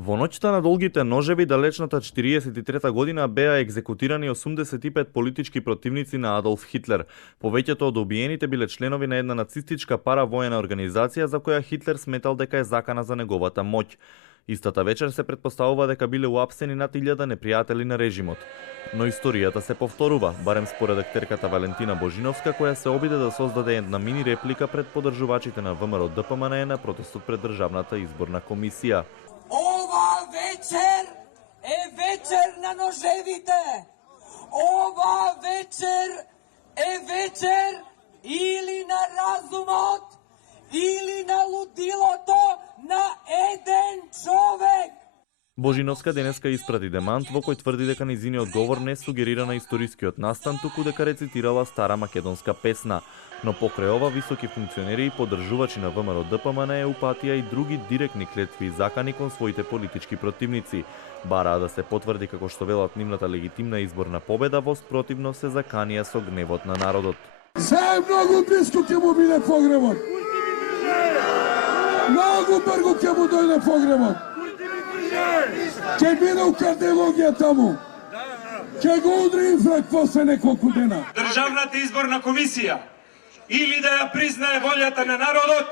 Во ноќта на долгите ножеви далечната 43 година беа екзекутирани 85 политички противници на Адолф Хитлер. Повеќето од убиените биле членови на една нацистичка паравоена организација за која Хитлер сметал дека е закана за неговата моќ. Истата вечер се претпоставува дека биле уапсени над 1000 непријатели на режимот. Но историјата се повторува, барем според актерката Валентина Божиновска, која се обиде да создаде една мини реплика пред поддржувачите на ВМРО ДПМНЕ на протестот пред Државната изборна комисија. Ова вечер е вечер на ножевите. Ова вечер е вечер или на разумот, или на лудилото на еден човек. Божиновска денеска испрати демант во кој тврди дека нејзиниот говор не сугерира на историскиот настан, туку дека рецитирала стара македонска песна. Но покрај ова високи функционери и поддржувачи на ВМРО ДПМНЕ упатија и други директни клетви и закани кон своите политички противници. Бараа да се потврди како што велат нивната легитимна изборна победа, во спротивно се заканија со гневот на народот. Се многу близко ќе му биде погребот. Многу брзо ќе му дојде погребот. Ќе биде у кардиологија таму. Ќе го удри инфрак после неколку дена. Државната изборна комисија или да ја признае волјата на народот,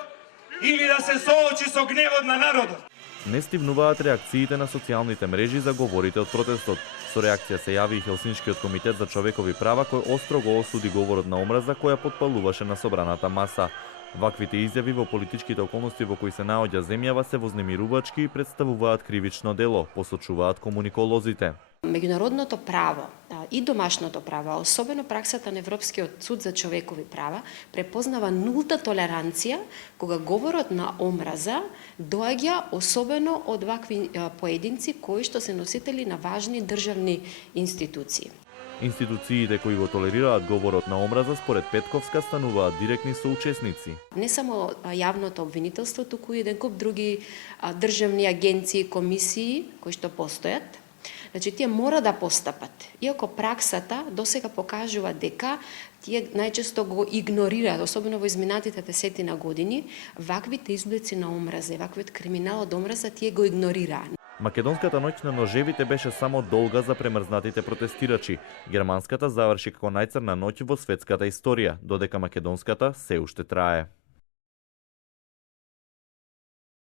или да се соочи со гневот на народот. Не стивнуваат реакциите на социјалните мрежи за говорите од протестот. Со реакција се јави и Хелсиншкиот комитет за човекови права, кој остро го осуди говорот на омраза која потпалуваше на собраната маса. Ваквите изјави во политичките околности во кои се наоѓа земјава се вознемирувачки и представуваат кривично дело, посочуваат комуниколозите. Меѓународното право и домашното право, особено праксата на Европскиот суд за човекови права, препознава нулта толеранција кога говорот на омраза доаѓа особено од вакви поединци кои што се носители на важни државни институции. Институциите кои го толерираат говорот на омраза според Петковска стануваат директни соучесници. Не само јавното обвинителство, туку и еден куп други државни агенции, комисии кои што постојат. Значи, тие мора да постапат. Иако праксата досега покажува дека тие најчесто го игнорираат, особено во изминатите десетина години, ваквите изблици на омраза, ваквиот криминал од омраза, тие го игнорираат. Македонската ноќ на ножевите беше само долга за премрзнатите протестирачи. Германската заврши како најцрна ноќ во светската историја, додека македонската се уште трае.